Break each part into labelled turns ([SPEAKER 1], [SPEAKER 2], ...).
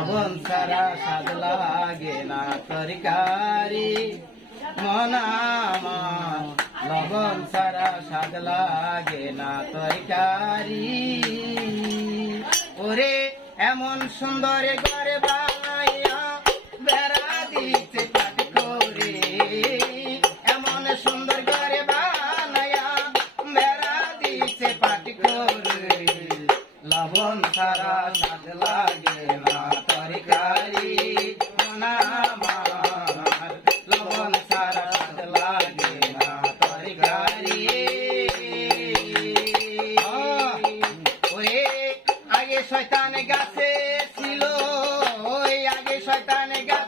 [SPEAKER 1] লবণ সারা স্বাদ লাগে না তরকারি মন আমার লবণ সারা স্বাদ লাগে না তরকারি ওরে এমন সুন্দর ঘরে বানাইয়া বেড়া দিতে পাট করে এমন সুন্দর ঘরে বানাইয়া বেড়া দিতে পাট করে লবণ সারা স্বাদ লাগে না শয়তান গাছে ছিল ওই আগে শয়তান গাছে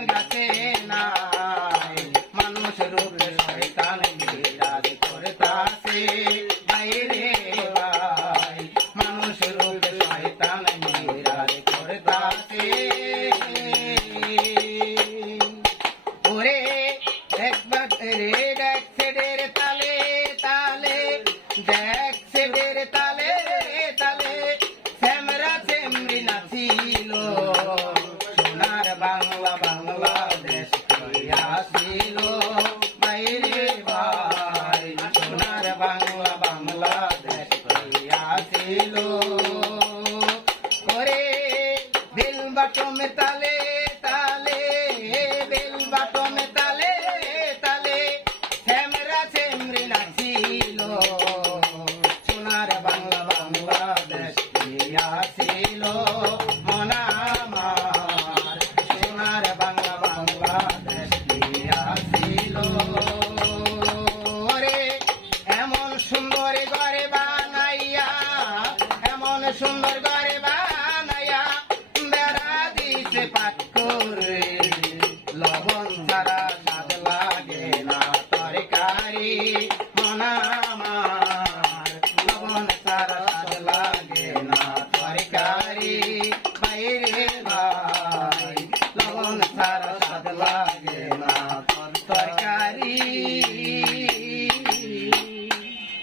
[SPEAKER 1] গাছে নাই। মানুষ রূপে শয়তান বিরাজ করতাছে। বাইরে ভাই, মানুষ রূপে শয়তান বিরাজ করতাছে। ওরে একবার রে, দেখ সেদের তালে তালে। দেখ সেদের তালে তালে। শ্যামরা চেমরি নাচিল। বাটমে তালে তালে বেল বাটমে তালে তালে। শ্যামরা চেমরি নাচিল, সোনার বাংলা, বাংলাদেশ আসিল মনা সোনার বাংলা, বাংলাদেশ আসিল এমন সুন্দর ঘরে বানাইয়া, এমন সুন্দর